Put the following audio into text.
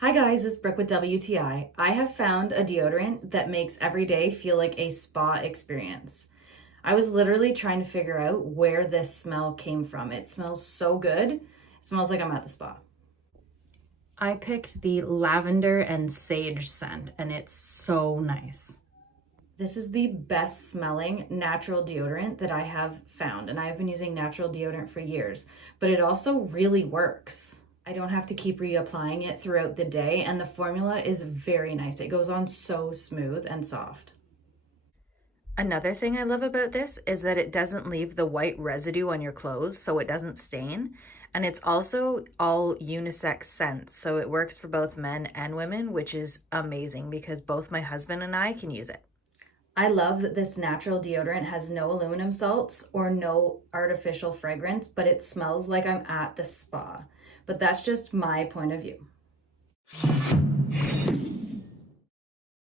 Hi guys, it's Brooke with WTI. I have found a deodorant that makes every day feel like a spa experience. I was literally trying to figure out where this smell came from. It smells so good. It smells like I'm at the spa. I picked the Lavender and Sage scent and it's so nice. This is the best smelling natural deodorant that I have found, and I've been using natural deodorant for years, but it also really works. I don't have to keep reapplying it throughout the day, and the formula is very nice. It goes on so smooth and soft. Another thing I love about this is that it doesn't leave the white residue on your clothes, so it doesn't stain. And it's also all unisex scents, so it works for both men and women, which is amazing because both my husband and I can use it. I love that this natural deodorant has no aluminum salts or no artificial fragrance, but it smells like I'm at the spa. But that's just my point of view.